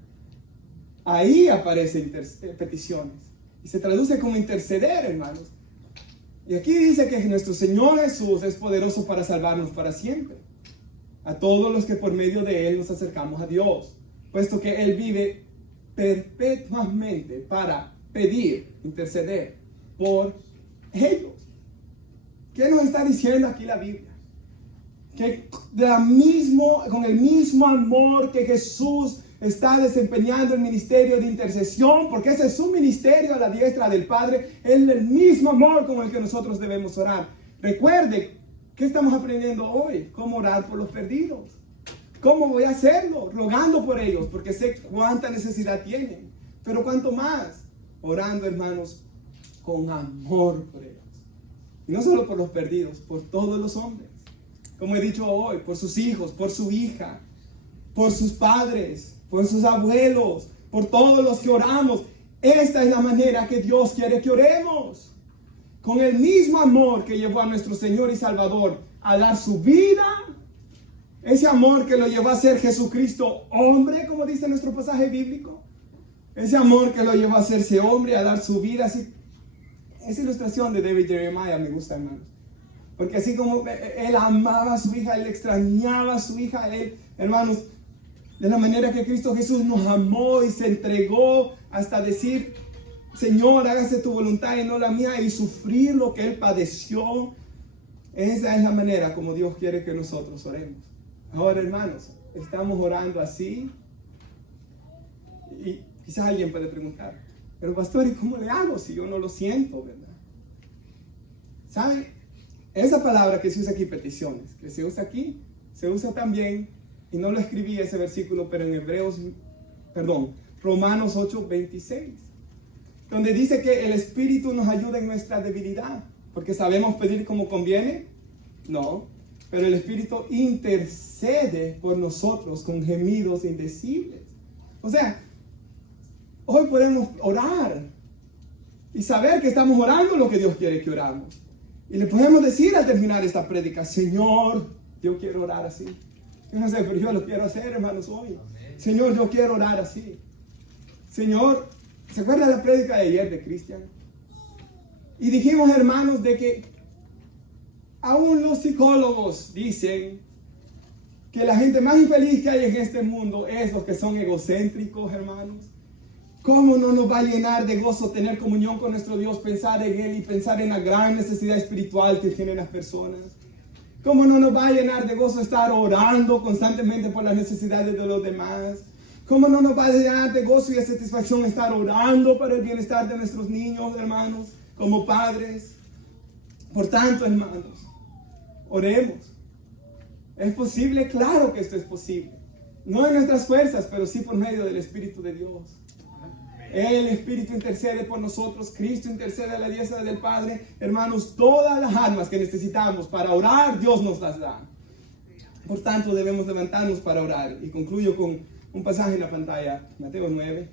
ahí aparecen peticiones. Y se traduce como interceder, hermanos. Y aquí dice que nuestro Señor Jesús es poderoso para salvarnos para siempre. A todos los que por medio de Él nos acercamos a Dios, puesto que Él vive perpetuamente para pedir, interceder por ellos. ¿Qué nos está diciendo aquí la Biblia? Que con el mismo amor que Jesús está desempeñando el ministerio de intercesión, porque ese es su ministerio a la diestra del Padre, es el mismo amor con el que nosotros debemos orar. Recuerde, ¿qué estamos aprendiendo hoy? ¿Cómo orar por los perdidos? ¿Cómo voy a hacerlo? Rogando por ellos, porque sé cuánta necesidad tienen. Pero cuánto más, orando, hermanos, con amor por ellos. Y no solo por los perdidos, por todos los hombres. Como he dicho hoy, por sus hijos, por su hija, por sus padres, por sus abuelos, por todos los que oramos. Esta es la manera que Dios quiere que oremos. Con el mismo amor que llevó a nuestro Señor y Salvador a dar su vida, ese amor que lo llevó a ser Jesucristo hombre, como dice nuestro pasaje bíblico, ese amor que lo llevó a hacerse hombre, a dar su vida. Así, esa ilustración de David Jeremiah me gusta, hermanos, porque así como él amaba a su hija, él extrañaba a su hija, él, hermanos, de la manera que Cristo Jesús nos amó y se entregó hasta decir: Señor, hágase tu voluntad y no la mía, y sufrir lo que Él padeció. Esa es la manera como Dios quiere que nosotros oremos. Ahora, hermanos, estamos orando así. Y quizás alguien puede preguntar: pero pastor, ¿y cómo le hago si yo no lo siento, verdad? ¿Sabe? Esa palabra que se usa aquí, peticiones, que se usa aquí, se usa también, y no lo escribí ese versículo, pero en Romanos 8:26. Donde dice que el Espíritu nos ayuda en nuestra debilidad. Porque sabemos pedir como conviene. No. Pero el Espíritu intercede por nosotros con gemidos indecibles. O sea, hoy podemos orar y saber que estamos orando lo que Dios quiere que oramos. Y le podemos decir al terminar esta prédica: Señor, yo quiero orar así. Yo no sé, pero yo lo quiero hacer, hermanos, hoy. Señor, yo quiero orar así. Señor, ¿se acuerdan de la prédica de ayer de Cristian? Y dijimos, hermanos, de que aún los psicólogos dicen que la gente más infeliz que hay en este mundo es los que son egocéntricos, hermanos. ¿Cómo no nos va a llenar de gozo tener comunión con nuestro Dios, pensar en Él y pensar en la gran necesidad espiritual que tienen las personas? ¿Cómo no nos va a llenar de gozo estar orando constantemente por las necesidades de los demás? ¿Cómo no nos va a llenar de gozo y de satisfacción estar orando para el bienestar de nuestros niños, hermanos, como padres? Por tanto, hermanos, oremos. ¿Es posible? Claro que esto es posible. No en nuestras fuerzas, pero sí por medio del Espíritu de Dios. El Espíritu intercede por nosotros. Cristo intercede a la diestra del Padre. Hermanos, todas las almas que necesitamos para orar, Dios nos las da. Por tanto, debemos levantarnos para orar. Y concluyo con un pasaje en la pantalla, Mateo 9.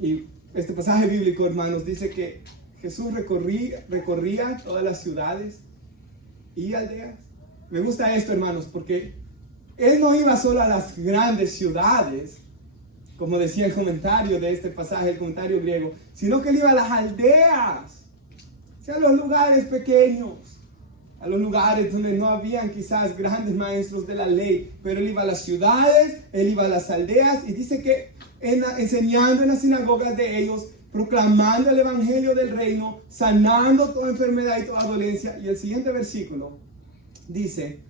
Y este pasaje bíblico, hermanos, dice que Jesús recorría todas las ciudades y aldeas. Me gusta esto, hermanos, porque Él no iba solo a las grandes ciudades, como decía el comentario de este pasaje, el comentario griego, sino que Él iba a las aldeas, o sea, a los lugares pequeños, a los lugares donde no habían quizás grandes maestros de la ley, pero él iba a las ciudades, él iba a las aldeas, y dice que enseñando en las sinagogas de ellos, proclamando el evangelio del reino, sanando toda enfermedad y toda dolencia. Y el siguiente versículo dice,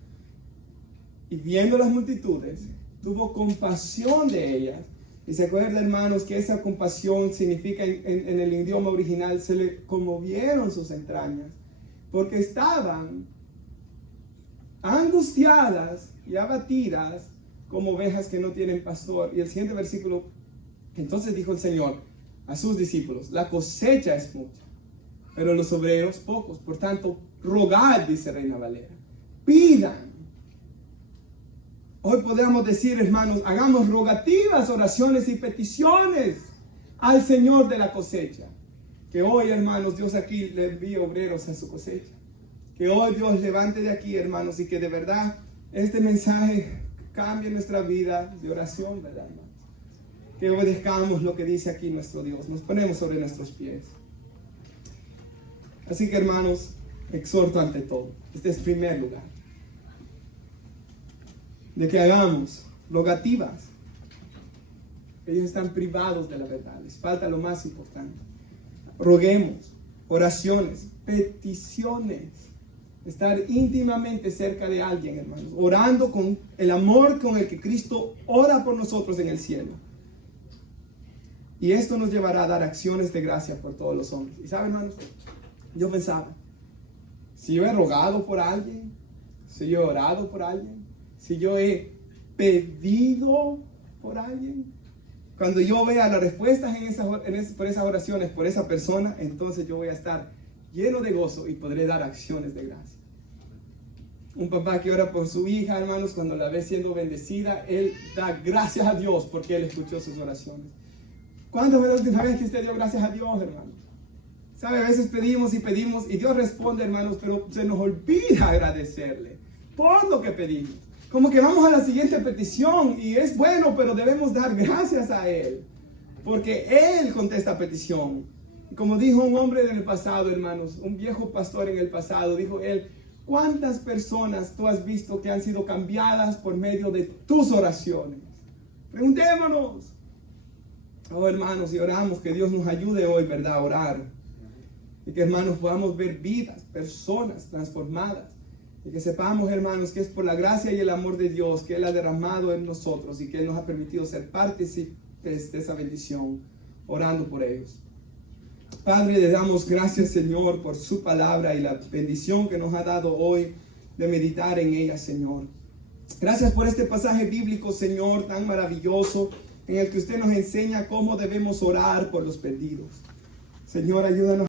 y viendo las multitudes, tuvo compasión de ellas. Y se acuerda, hermanos, que esa compasión significa en el idioma original, se le conmovieron sus entrañas, porque estaban angustiadas y abatidas como ovejas que no tienen pastor. Y el siguiente versículo, entonces dijo el Señor a sus discípulos, la cosecha es mucha, pero los obreros pocos. Por tanto, rogad, dice Reina Valera, pidan. Hoy podríamos decir, hermanos, hagamos rogativas, oraciones y peticiones al Señor de la cosecha. Que hoy, hermanos, Dios aquí le envíe obreros a su cosecha. Que hoy Dios levante de aquí, hermanos, y que de verdad este mensaje cambie nuestra vida de oración, ¿verdad, hermanos? Que obedezcamos lo que dice aquí nuestro Dios. Nos ponemos sobre nuestros pies. Así que, hermanos, exhorto ante todo. Este es el primer lugar. De que hagamos rogativas. Ellos están privados de la verdad. Les falta lo más importante. Roguemos, oraciones, peticiones. Estar íntimamente cerca de alguien, hermanos. Orando con el amor con el que Cristo ora por nosotros en el cielo. Y esto nos llevará a dar acciones de gracia por todos los hombres. Y saben, hermanos, yo pensaba, si yo he rogado por alguien, si yo he orado por alguien, si yo he pedido por alguien, cuando yo vea las respuestas por esas oraciones, por esa persona, entonces yo voy a estar lleno de gozo y podré dar acciones de gracia. Un papá que ora por su hija, hermanos, cuando la ve siendo bendecida, él da gracias a Dios porque él escuchó sus oraciones. ¿Cuándo fue la última vez que usted dio gracias a Dios, hermano? ¿Sabe? A veces pedimos y Dios responde, hermanos, pero se nos olvida agradecerle por lo que pedimos. Como que vamos a la siguiente petición y es bueno, pero debemos dar gracias a Él, porque Él contesta petición. Y como dijo un hombre en el pasado, hermanos, un viejo pastor en el pasado, dijo él, ¿cuántas personas tú has visto que han sido cambiadas por medio de tus oraciones? Preguntémonos. Oh, hermanos, y oramos que Dios nos ayude hoy, ¿verdad?, a orar. Y que, hermanos, podamos ver vidas, personas transformadas. Y que sepamos, hermanos, que es por la gracia y el amor de Dios que Él ha derramado en nosotros y que Él nos ha permitido ser partícipes de esa bendición, orando por ellos. Padre, le damos gracias, Señor, por su palabra y la bendición que nos ha dado hoy de meditar en ella, Señor. Gracias por este pasaje bíblico, Señor, tan maravilloso, en el que usted nos enseña cómo debemos orar por los perdidos. Señor, ayúdanos